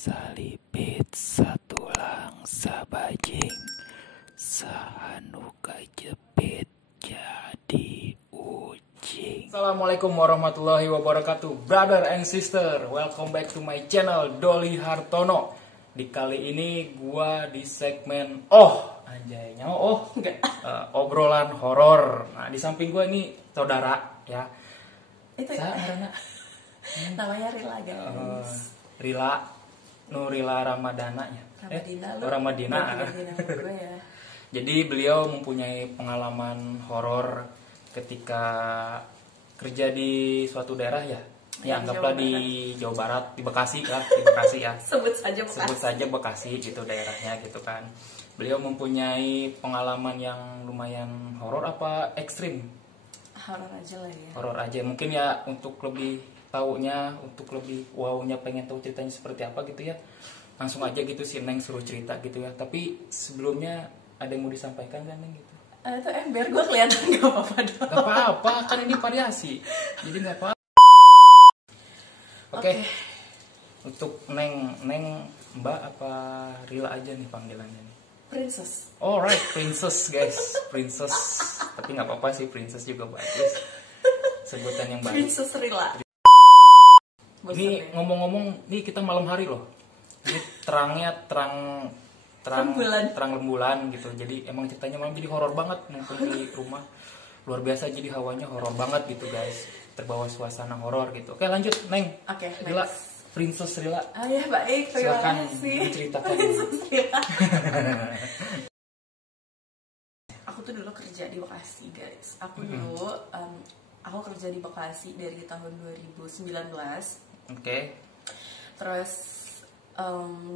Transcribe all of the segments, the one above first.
salipit satulang sabajing sahanu kajepit jadi ucing. Assalamualaikum warahmatullahi wabarakatuh, brother and sister. Welcome back to my channel Doli Hartono. Di kali ini gua di segmen obrolan horor. Nah, di samping gua ini saudara ya. Itu namanya Rila guys. Rila Ramadana ya. Ramadina gue ya. Jadi beliau mempunyai pengalaman horor ketika kerja di suatu daerah ya. Ya anggaplah di Jawa Barat, di Bekasi ya. Sebut saja Bekasi gitu daerahnya gitu kan. Beliau mempunyai pengalaman yang lumayan horor apa ekstrim? Horor aja lah ya. Horor aja. Mungkin ya untuk lebih taunya, untuk lebih wownya, pengen tahu ceritanya seperti apa gitu ya. Langsung aja gitu si Neng suruh cerita gitu ya. Tapi sebelumnya ada yang mau disampaikan kan Neng gitu? Itu ember gue kelihatan gak apa-apa dong. Gak apa-apa, kan ini variasi. Jadi gak apa-apa. Oke. Untuk Neng Mbak apa Rila aja nih panggilannya nih? Princess. Alright, Princess guys. Princess. Tapi gak apa-apa sih, Princess juga bagus. Sebutan yang baik. Princess Rila. Ini ngomong-ngomong, nih kita malam hari loh. Ini terangnya terang rembulan gitu. Jadi emang ceritanya malam jadi horor banget mumpung di rumah. Luar biasa, jadi hawanya horor banget gitu guys. Terbawa suasana horor gitu. Oke lanjut Neng. Oke, Rila, Princess Rila. Ah ya baik, terima kasih. Diceritakan. Princess Rila. Aku tuh dulu kerja di Bekasi guys. Aku kerja di Bekasi dari tahun 2019. Oke. Terus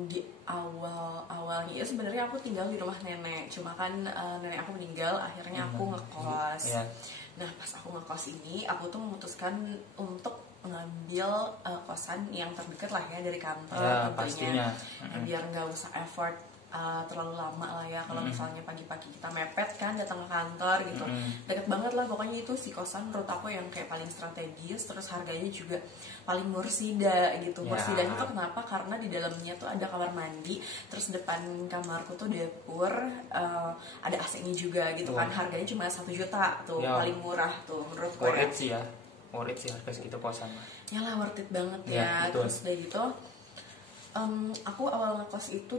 di awalnya ya sebenarnya aku tinggal di rumah nenek. Cuma kan nenek aku meninggal, akhirnya aku ngekos. Yeah. Nah pas aku ngekos ini, aku tuh memutuskan untuk mengambil kosan yang terdekat lah ya dari kantor ya, tentunya. pastinya. Biar nggak usah effort terlalu lama lah ya. Kalau misalnya pagi-pagi kita mepet kan datang ke kantor gitu, deket banget lah pokoknya. Itu si kosan menurut aku yang kayak paling strategis, terus harganya juga paling mursida gitu. Mursidanya tuh kenapa? Karena di dalamnya tuh ada kamar mandi, terus depan kamarku tuh dapur, ada AC-nya juga gitu kan. Harganya cuma 1 juta tuh, paling murah tuh menurut gue. Worth it sih harga segitu kosan. Yalah worth it banget ya. Terus udah gitu aku awal ngekos itu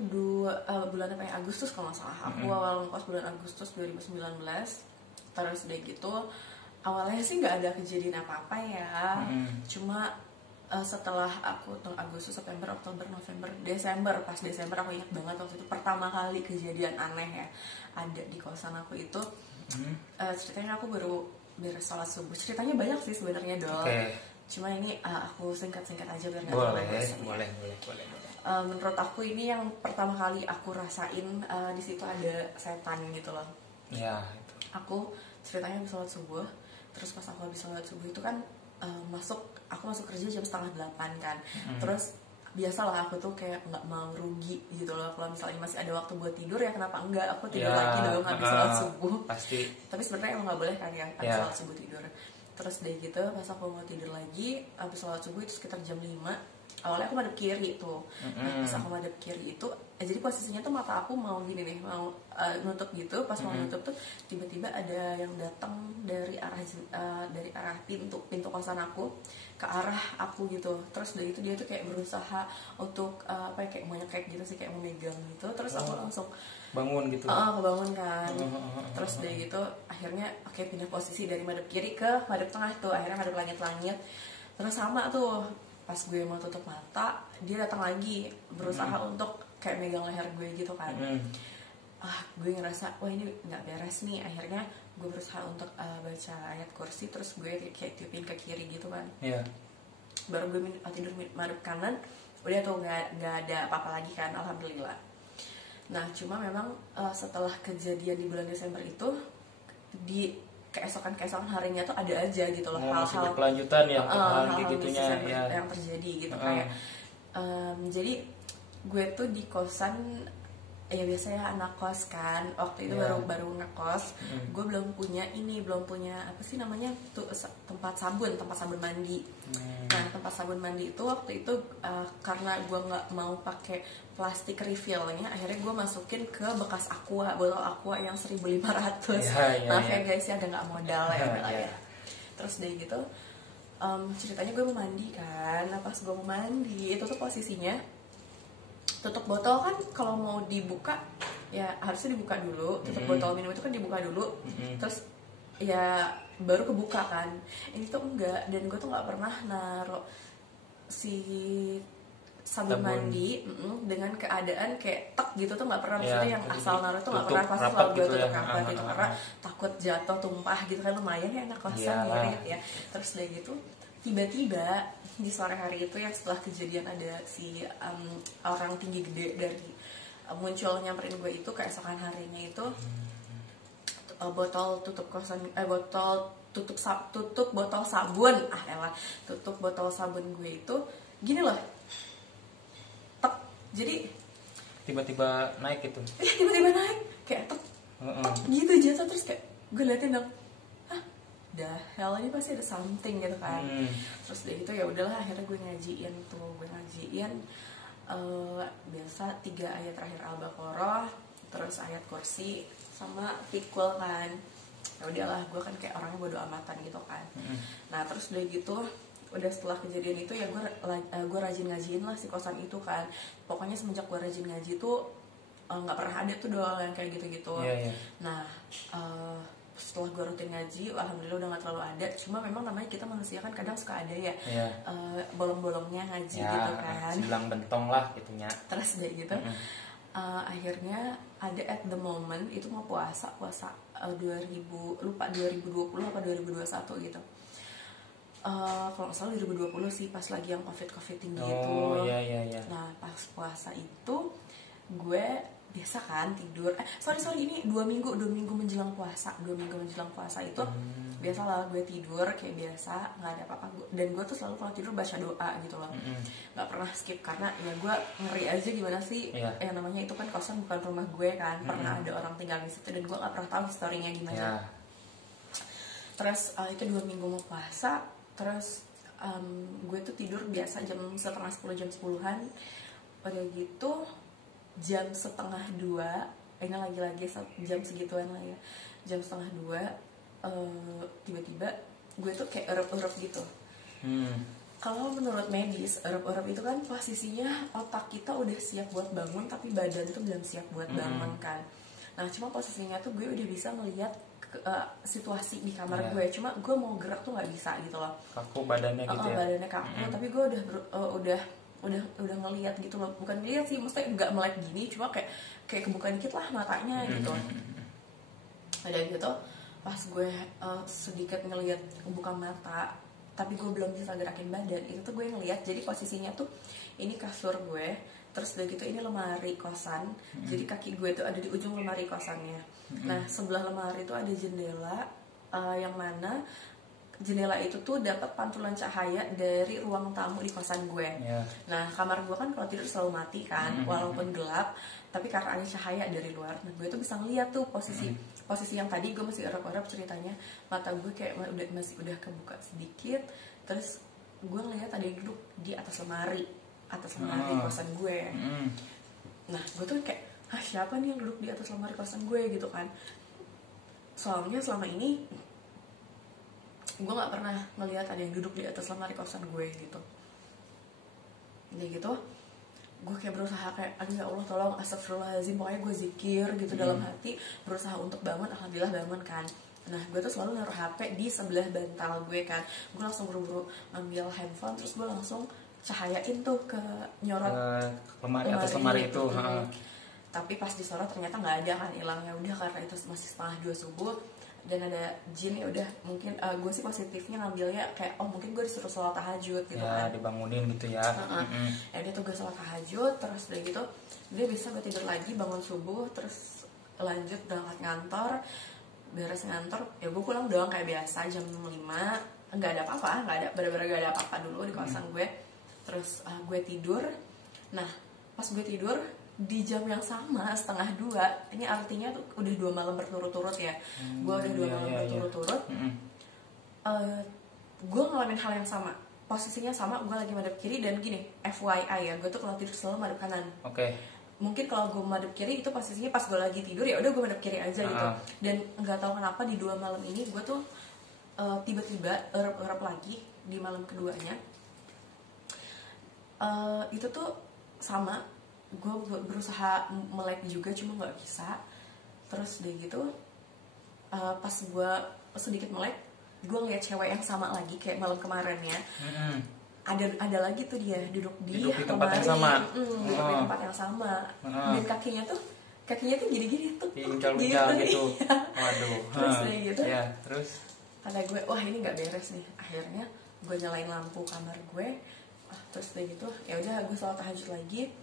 bulan Agustus kalau nggak salah. Aku awal ngekos bulan Agustus 2019. Terus udah gitu awalnya sih nggak ada kejadian apa-apa ya. Cuma setelah aku Agustus, September, Oktober, November, Desember, pas Desember aku ingat banget waktu itu pertama kali kejadian aneh ya ada di kosan aku itu. Ceritanya aku baru beres sholat subuh. Ceritanya banyak sih sebenarnya Dol. Cuma ini aku singkat-singkat aja biar nggak terlalu bosan. Boleh. Menurut aku ini yang pertama kali aku rasain di situ ada setan gitu loh. Ya. Aku ceritanya habis sholat subuh. Terus pas aku habis sholat subuh itu kan aku masuk kerja jam 7:30 kan. Terus biasalah aku tuh kayak nggak mau rugi gitu loh. Kalau misalnya masih ada waktu buat tidur ya kenapa enggak? Aku tidur lagi dong habis sholat subuh. Pasti. Tapi sebenarnya emang nggak boleh kan ya habis sholat subuh tidur. Terus deh gitu pas aku mau tidur lagi habis sholat subuh itu sekitar jam 5. Awalnya aku madep kiri tuh. Nah, pas aku madep kiri itu jadi posisinya tuh mata aku mau gini nih, mau nutup gitu. Pas mau nutup tuh tiba-tiba ada yang datang dari arah pintu kosan aku ke arah aku gitu. Terus dari itu dia tuh kayak berusaha untuk kayak mau nyekek gitu sih, kayak mau megang gitu. Terus aku langsung bangun gitu. Kebangun kan. Terus dari gitu akhirnya pindah posisi dari madep kiri ke madep tengah tuh. Akhirnya madep langit-langit. Terus sama tuh pas gue mau tutup mata, dia datang lagi berusaha untuk kayak megang leher gue gitu kan. Gue ngerasa wah ini nggak beres nih. Akhirnya gue berusaha untuk baca ayat kursi, terus gue kayak tiupin ke kiri gitu kan. Baru gue tidur madep kanan, udah tuh nggak ada apa-apa lagi kan, alhamdulillah. Nah cuma memang setelah kejadian di bulan Desember itu di keesokan harinya tuh ada aja gitu loh hal-hal berkelanjutan ya, hal gitunya yang terjadi gitu kayak jadi gue tuh di kosan ya biasanya anak kos kan, waktu itu baru ngekos, gue belum punya apa sih namanya tuh, tempat sabun mandi. Nah tempat sabun mandi itu waktu itu karena gue nggak mau pakai plastik refillnya, akhirnya gue masukin ke bekas botol aqua yang 1.500. Maaf ya guys ya, ada nggak modal ya. Terus dari gitu ceritanya gue mau mandi kan. Nah pas gue mau mandi itu tuh posisinya tutup botol kan kalau mau dibuka ya harusnya dibuka dulu, tutup botol minum itu kan dibuka dulu, terus ya baru kebuka kan. Ini tuh enggak, dan gue tuh nggak pernah naruh si sabun mandi dengan keadaan kayak tek gitu tuh nggak pernah, maksudnya yang asal naruh tuh nggak pernah, pasti selalu gue tutup rapat gitu karena takut jatuh tumpah gitu kan, lumayan ya anak kosan ya. Terus udah gitu tiba-tiba di sore hari itu yang setelah kejadian ada si orang tinggi gede dari muncul nyamperin gue itu, keesokan harinya itu botol tutup botol sabun gue itu gini loh, tek, jadi tiba-tiba naik itu. Iya tiba-tiba naik kayak tek, gitu jatuh. Terus kayak gue liatin dong, the hell ini pasti ada something gitu kan. Terus dari itu ya udahlah, akhirnya gue ngajiin biasa 3 ayat terakhir Al-Baqarah, terus ayat kursi sama pikul kan. Ya udahlah, gue kan kayak orangnya bodo amatan gitu kan. Nah terus dari gitu udah setelah kejadian itu ya gue rajin ngajiin lah si kosan itu kan. Pokoknya semenjak gue rajin ngaji tuh nggak pernah ada tuh doa yang kayak gitu-gitu. Nah setelah gue rutin ngaji, alhamdulillah udah gak terlalu ada. Cuma memang namanya kita manusia kan kadang suka ada ya bolong-bolongnya ngaji gitu kan, silang bentong lah gitunya. Terus dari gitu akhirnya ada at the moment itu mau puasa 2020 apa 2021 gitu. Kalau nggak salah 2020 sih, pas lagi yang covid tinggi itu. Nah pas puasa itu gue biasa kan tidur, ini 2 minggu menjelang puasa itu biasalah gue tidur kayak biasa, nggak ada apa-apa. Dan gue tuh selalu kalau tidur baca doa gitu loh, nggak pernah skip, karena ya gue ngeri aja gimana sih yang namanya itu kan kosan bukan rumah gue kan, pernah ada orang tinggal di situ dan gue nggak pernah tahu historinya gimana. Terus itu 2 minggu mau puasa, terus gue tuh tidur biasa jam 11:30 jam 10-an, udah gitu jam 1:30, ini lagi-lagi jam segituan lah ya, jam 1:30 tiba-tiba gue tuh kayak erup-erup gitu. Kalau menurut medis, erup-erup itu kan posisinya otak kita udah siap buat bangun tapi badan tuh belum siap buat bangun kan. Nah cuma posisinya tuh gue udah bisa melihat situasi di kamar gue, cuma gue mau gerak tuh nggak bisa gitu loh, kaku badannya gitu ya. Badannya kaku, tapi gue udah ngelihat gitu loh, bukan lihat sih, maksudnya nggak melek gini, cuma kayak kebuka dikit lah matanya gitu. Ada gitu pas gue sedikit ngelihat buka mata tapi gue belum bisa gerakin badan, itu tuh gue ngelihat jadi posisinya tuh ini kasur gue, terus udah gitu ini lemari kosan, jadi kaki gue tuh ada di ujung lemari kosannya. Nah sebelah lemari itu ada jendela yang mana jendela itu tuh dapat pantulan cahaya dari ruang tamu di kosan gue. Nah kamar gue kan kalau tidur selalu mati kan, walaupun gelap, tapi karena ada cahaya dari luar, nah gue tuh bisa ngeliat tuh posisi yang tadi gue masih erap-erap ceritanya, mata gue kayak udah kebuka sedikit, terus gue ngeliat ada yang duduk di atas lemari kosan gue. Nah gue tuh kayak siapa nih yang duduk di atas lemari kosan gue gitu kan. Soalnya selama ini gue nggak pernah ngelihat ada yang duduk di atas lemari kosan gue gitu. Jadi gitu gue kayak berusaha kayak aduh ya Allah tolong, astagfirullahaladzim, pokoknya gue zikir gitu dalam hati, berusaha untuk bangun, alhamdulillah bangun kan. Nah gue tuh selalu naruh HP di sebelah bantal gue kan, gue langsung buru-buru ambil handphone, terus gue langsung cahayain tuh ke nyorot atas lemari itu. Tapi pas disorot ternyata nggak ada kan, hilangnya udah karena itu masih 1:30 subuh dan ada jin. Ya udah mungkin gue sih positifnya ngambilnya kayak mungkin gue disuruh sholat tahajud gitu ya, kan, dibangunin gitu ya. Ya dia tuh gue sholat tahajud, terus udah gitu dia bisa gue tidur lagi, bangun subuh, terus lanjut berangkat ngantor, beres ngantor ya gue pulang doang kayak biasa jam 5, nggak ada apa-apa, bener-bener nggak ada apa-apa dulu di kosan gue. Terus gue tidur. Nah pas gue tidur di jam yang sama 1:30. Ini artinya tuh udah 2 malam berturut-turut ya. Gue udah 2 malam berturut-turut. Gue ngalamin hal yang sama, posisinya sama, gue lagi madep kiri. Dan gini, FYI ya, gue tuh kalau tidur selalu madep kanan. Mungkin kalau gue madep kiri itu posisinya pas gue lagi tidur, ya udah gue madep kiri aja gitu. Dan nggak tahu kenapa di 2 malam ini gue tuh tiba-tiba erep lagi di malam keduanya. Itu tuh sama, gue berusaha melek juga cuma nggak bisa. Terus deh gitu, pas gue sedikit melek, gue ngeliat cewek yang sama lagi kayak malam kemarin ya. Ada lagi tuh dia duduk di tempat yang sama. Di tempat yang sama. Dan kakinya tuh gini-gini tuh gitu. Waduh. Terus kayak gitu. Ya, terus kata gue, wah ini nggak beres nih. Akhirnya gue nyalain lampu kamar gue. Terus kayak gitu, ya udah gue sholat tahajud lagi.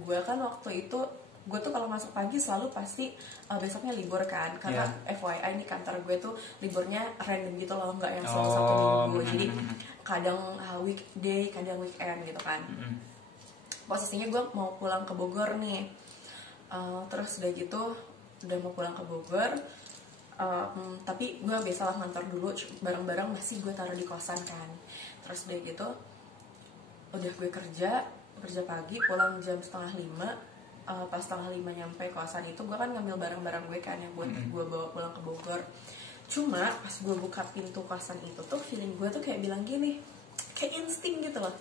Gue kan waktu itu, gue tuh kalau masuk pagi selalu pasti besoknya libur kan, karena FYI nih kantor gue tuh liburnya random gitu loh, nggak yang selalu satu minggu. Jadi kadang weekday, kadang weekend gitu kan. Posisinya gue mau pulang ke Bogor nih. Terus udah gitu, udah mau pulang ke Bogor. Tapi gue biasalah ngantor dulu, barang-barang masih gue taruh di kosan kan. Terus udah gitu, udah gue kerja pagi, pulang jam 4:30. Pas 4:30 nyampe kosan itu, gue kan ngambil barang-barang gue kan yang buat gue bawa pulang ke Bogor. Cuma pas gue buka pintu kosan itu tuh, feeling gue tuh kayak bilang gini, kayak insting gitu loh.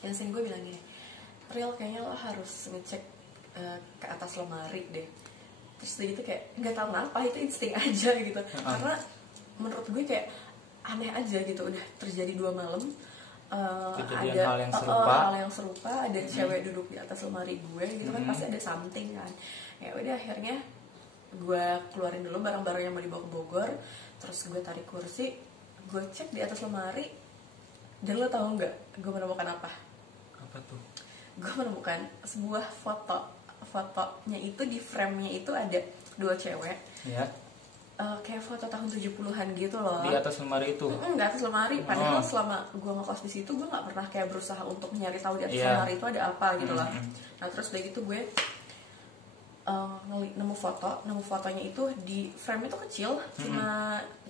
Insting gue bilang gini, Real, kayaknya lo harus ngecek ke atas lemari deh. Terus gitu kayak nggak tahu kenapa, itu insting aja gitu. Karena menurut gue kayak aneh aja gitu, udah terjadi 2 malam. Ada hal yang serupa, ada cewek duduk di atas lemari gue gitu kan, pasti ada something kan. Ya udah, akhirnya gue keluarin dulu barang-barang yang mau dibawa ke Bogor. Terus gue tarik kursi, gue cek di atas lemari. Dan lo tahu nggak gue menemukan apa? Apa tuh? Gue menemukan sebuah fotonya itu, di frame-nya itu ada 2 cewek. Kayak foto tahun 70-an gitu loh. Di atas lemari itu? Di atas lemari. Padahal selama gue ngekos di situ, gue nggak pernah kayak berusaha untuk nyari tahu di atas lemari itu ada apa gitu loh. Nah terus dari itu gue nemu fotonya itu di frame itu kecil,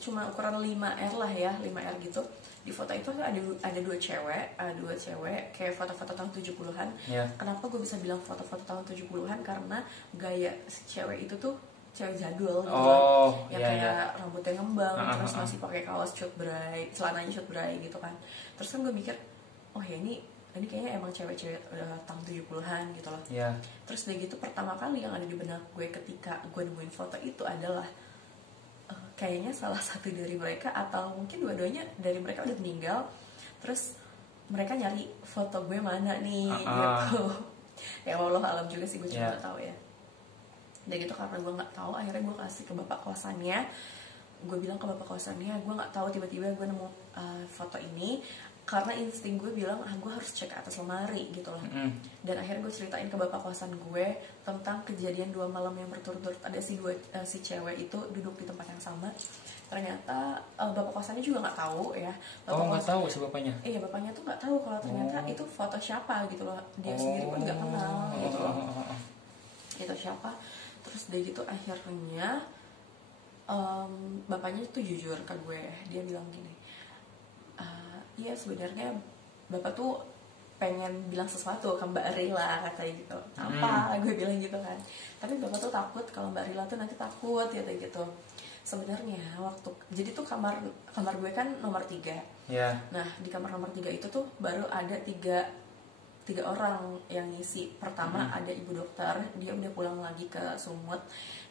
cuma ukuran 5R lah ya, 5R gitu. Di foto itu ada 2 cewek kayak foto-foto tahun 70-an. Kenapa gue bisa bilang foto-foto tahun 70-an? Karena gaya si cewek itu tuh cewek jadul gitu, yang kayak rambutnya ngembang, terus masih pakai kaos cut bray, celananya cut bray gitu kan. Terus kan gue mikir, oh ya ini kayaknya emang cewek-cewek tahun 70-an gitu loh. Terus dari gitu, pertama kali yang ada di benak gue ketika gue nemuin foto itu adalah kayaknya salah satu dari mereka, atau mungkin dua-duanya dari mereka udah meninggal. Terus mereka nyari foto gue mana nih gitu. Ya Allah alam juga sih, gue juga gak tahu ya. Dan gitu, karena gue nggak tahu, akhirnya gue kasih ke bapak kosannya. Gue bilang ke bapak kosannya, gue nggak tahu, tiba-tiba gue nemu foto ini. Karena insting gue bilang, gue harus cek atas lemari gitu loh. Dan akhirnya gue ceritain ke bapak kosan gue tentang kejadian 2 malam yang berturut-turut ada si cewek itu duduk di tempat yang sama. Ternyata bapak kosannya juga nggak tahu ya. Nggak tahu si bapaknya? Iya, bapaknya tuh nggak tahu kalau ternyata itu foto siapa gitu loh. Dia sendiri pun nggak kenal gitu loh. Itu siapa? Terus dari gitu akhirnya bapaknya tuh jujur ke gue. Dia bilang gini, iya sebenarnya bapak tuh pengen bilang sesuatu ke Mbak Rila, katanya gitu. Apa? Gue bilang gitu kan. Tapi bapak tuh takut kalau Mbak Rila tuh nanti takut ya kayak gitu. Sebenarnya jadi tuh kamar gue kan nomor 3. Nah di kamar nomor 3 itu tuh baru ada 3 orang yang ngisi. Pertama ada ibu dokter, dia udah pulang lagi ke Sumut.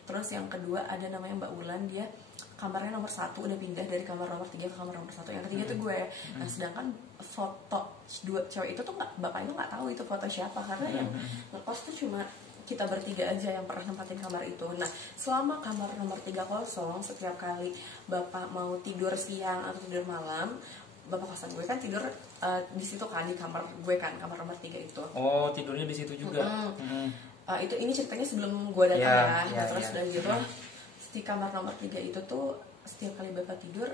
Terus yang kedua ada namanya Mbak Wulan, dia kamarnya nomor 1, udah pindah dari kamar nomor 3 ke kamar nomor 1. Yang ketiga tuh gue. Nah sedangkan foto 2 cewek itu tuh bapak itu nggak tahu itu foto siapa, karena yang ngekos tuh cuma kita bertiga aja yang pernah nempatin kamar itu. Nah selama kamar nomor 3 kosong, setiap kali bapak mau tidur siang atau tidur malam, bapak kosan gue kan tidur di situ kan, di kamar gue kan, kamar nomor 3 itu. Oh, tidurnya di situ juga. Ini ceritanya sebelum gue datang ya. Terus udah gitu, di kamar nomor 3 itu tuh setiap kali bapak tidur,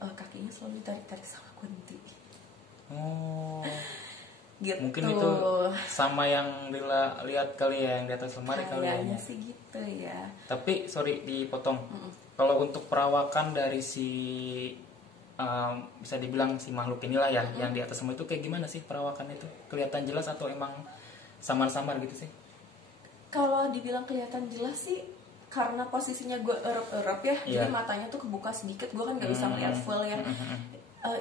kakinya selalu ditarik-tarik sama kunti. gitu. Mungkin itu sama yang Lila lihat kali ya, yang di atas lemari kali ya. Kayaknya sih gitu ya. Tapi sorry dipotong. Kalau untuk perawakan dari si bisa dibilang si makhluk inilah ya, yang di atas lemari itu kayak gimana sih perawakan itu? Kelihatan jelas atau emang samar-samar gitu sih? Kalau dibilang kelihatan jelas sih karena posisinya gue erep-erep ya, jadi matanya tuh kebuka sedikit, gue kan nggak bisa melihat full ya.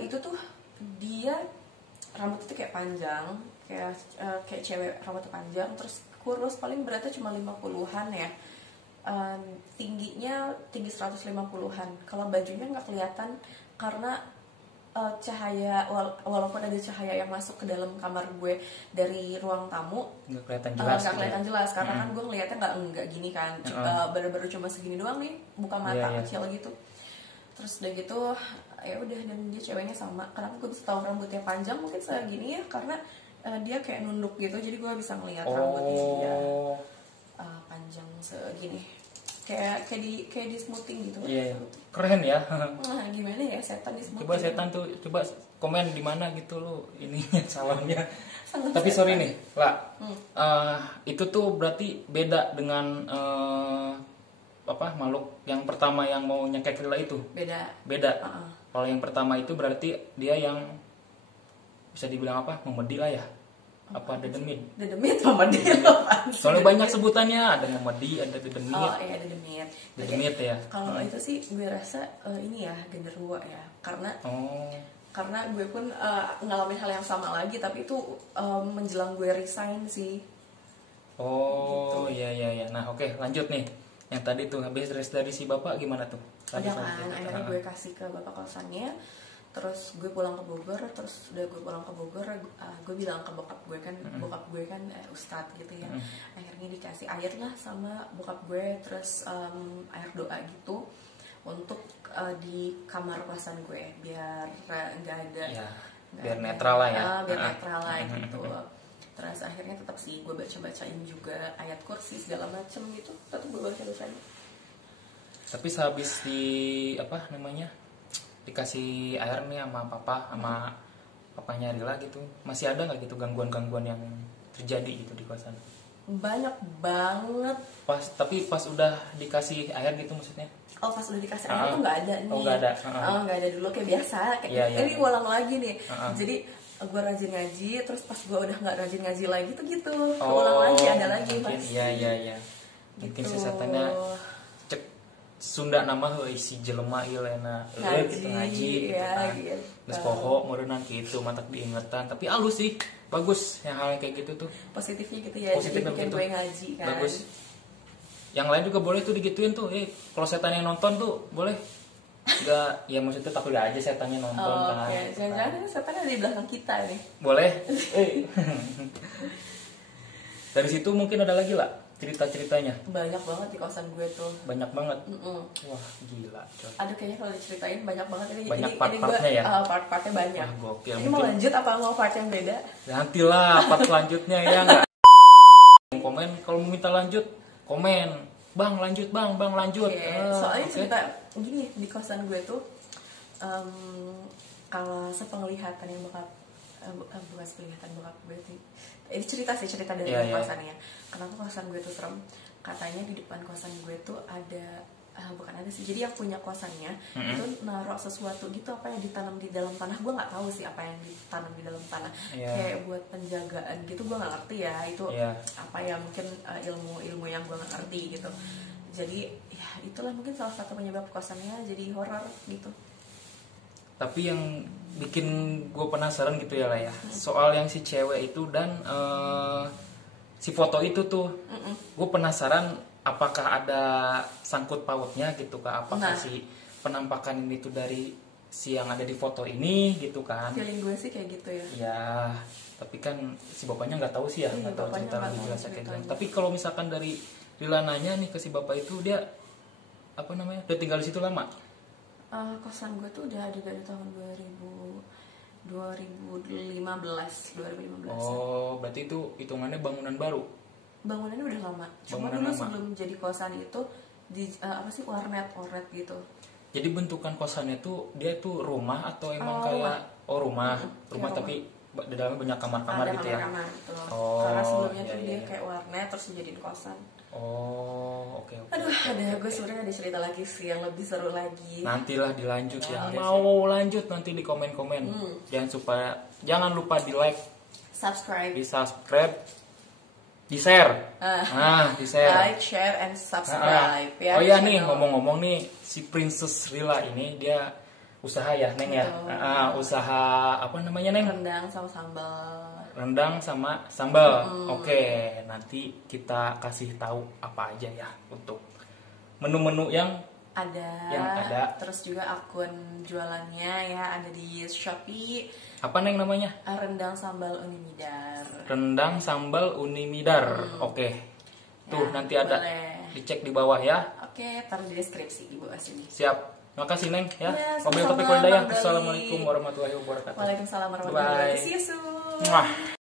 Itu tuh dia rambutnya tuh kayak panjang, kayak cewek rambutnya panjang, terus kurus, paling beratnya cuma 50-an ya. Tingginya tinggi 150-an. Kalau bajunya nggak kelihatan karena cahaya, walaupun ada cahaya yang masuk ke dalam kamar gue dari ruang tamu, nggak kelihatan jelas. Nggak kelihatan jelas karena kan gue ngeliatnya nggak gini kan, baru cuma segini doang nih, buka mata kecil gitu. Terus udah gitu ya udah, dan dia ceweknya sama. Kenapa gue bisa tahu rambutnya panjang? Mungkin segini ya karena dia kayak nunduk gitu, jadi gue bisa ngeliat rambutnya dia panjang segini, kayak di smoothing gitu. Iya, keren ya. Nah, gimana ya setan di smoothing? Coba setan tuh, coba komen di mana gitu lo ininya salahnya. Tapi sorry nih, lah, itu tuh berarti beda dengan makhluk yang pertama yang mau nyekek Lila itu. Beda. Kalau yang pertama itu berarti dia yang bisa dibilang memedi lah ya. Apa dedemit? Dedemit memedi. Soalnya banyak sebutannya, ada memedi, ada dedemit. Oh iya, dedemit. Dedemit ya. Kalau itu sih gue rasa ini ya genderuwo ya, karena gue pun ngalamin hal yang sama lagi, tapi itu menjelang gue resign sih. Oh gitu. Iya. Nah oke, lanjut nih. Yang tadi tuh habis dari si bapak gimana tuh? Udah kan, akhirnya gue kasih ke bapak kosannya. Terus gue pulang ke Bogor, terus udah gue pulang ke Bogor, gue bilang ke bokap gue kan ustadz gitu ya. Akhirnya dikasih air lah sama bokap gue, terus air doa gitu untuk di kamar kosan gue, biar nggak ada biar netral lah ya. Biar netral lah gitu. Terus akhirnya tetap sih gue bacain juga ayat kursi segala macem gitu, tetap gue bacain. Tapi sehabis dikasih air nih sama papanya Lila gitu, masih ada nggak gitu gangguan-gangguan yang terjadi gitu di kosan? Banyak banget. Tapi pas udah dikasih air gitu maksudnya? Oh, pas udah dikasih air tuh nggak ada nih. Oh, nggak ada. Nggak ada dulu kayak biasa. Ini ulang lagi nih. Jadi gue rajin ngaji, terus pas gue udah nggak rajin ngaji lagi tuh gitu, ulang lagi, ada lagi mas. Iya. Mungkin gitu. Setannya cek Sunda nama si jelema ieu lena gitu ngaji gitu kan. Terus poho meureunang gitu matak diingetan, tapi alus sih. Bagus yang hal kayak gitu tuh. Positifnya gitu ya. Positif jadi bikin gue ngaji kan. Bagus. Yang lain juga boleh tuh digituin tuh. Kalau setan yang nonton tuh boleh. Enggak, ya maksudnya takut aja setannya nonton kan. Oke, jangan-jangan setannya ada di belakang kita nih. Boleh. Dari situ mungkin ada lagi lah cerita-ceritanya. Banyak banget di kosan gue tuh. Banyak banget. Wah, gila, coy. Aduh, kayaknya kalau diceritain banyak banget ini. Banyak part-partnya ya. Part-partnya banyak. Gokil. Ini mau lanjut apa mau part yang beda? Nantilah part selanjutnya ya enggak. Komen kalau mau minta lanjut, komen. Bang lanjut. Soalnya cerita gini, di kosan gue tuh kalau sepenglihatan yang bukan sepenglihatan bokap gue sih, ini cerita dari kosannya. Kenapa kosan gue tuh serem? Katanya di depan kosan gue tuh ada bukan ada sih, jadi yang punya kosannya itu naruh sesuatu gitu, apa yang ditanam di dalam tanah, gue nggak tahu sih apa yang ditanam di dalam tanah, kayak buat penjagaan gitu, gue nggak ngerti ya itu apa ya, mungkin ilmu yang gue nggak ngerti gitu. Jadi ya itulah mungkin salah satu penyebab kosannya jadi horor gitu. Tapi yang bikin gue penasaran gitu ya lah ya, soal yang si cewek itu dan si foto itu tuh, gue penasaran apakah ada sangkut pautnya gitu kak, apakah si penampakan ini tuh dari si yang ada di foto ini gitu kan? Feeling gue sih kayak gitu ya. Ya, tapi kan si bapaknya nggak tahu sih ya, nggak tahu cerita lebih jelasnya kayak gimana. Tapi kalau misalkan dari Lila nanya nih ke si bapak itu, dia udah tinggal di situ lama? Kosan gue tuh udah ada dari tahun 2015. Oh, berarti itu hitungannya bangunan baru? Bangunannya udah lama. Cuma dulu sebelum jadi kosan itu di warnet gitu. Jadi bentukan kosannya tuh dia tuh rumah atau emang kayak rumah tapi di dalamnya banyak kamar-kamar ada gitu ya. kamar-kamar tuh. Oh, Karena sebelumnya iya, tuh iya, dia iya. kayak warnet terus dijadiin kosan. Oh, oke. Aduh, gue sebenarnya ada cerita lagi sih yang lebih seru lagi. Nantilah dilanjut ya. Ada Mau lanjut nanti di komen-komen. Jangan lupa di like, Subscribe, di subscribe, di share. Di share. like, share, and subscribe ya. Oh iya nih, channel. ngomong-ngomong nih, si Princess Rila ini dia usaha ya, Neng ya. Betul. Usaha apa namanya, Neng? Rendang sama sambal. Rendang sama sambal. Oke, nanti kita kasih tahu apa aja ya untuk menu-menu yang ada. Terus juga akun jualannya ya ada di Shopee. apa, Neng, namanya? Rendang sambal Unimidar. Rendang sambal Unimidar. Oke. Tuh Ya, nanti ada boleh. dicek di bawah ya. Oke, taruh di deskripsi di bawah sini. Siap. Makasih, Neng ya. Ya, Wabillahi taufiq sama-sama, wal hidayah. Bang Dali. Assalamualaikum warahmatullahi wabarakatuh. Waalaikumsalam warahmatullahi Bye. wabarakatuh. See you soon. Mwah.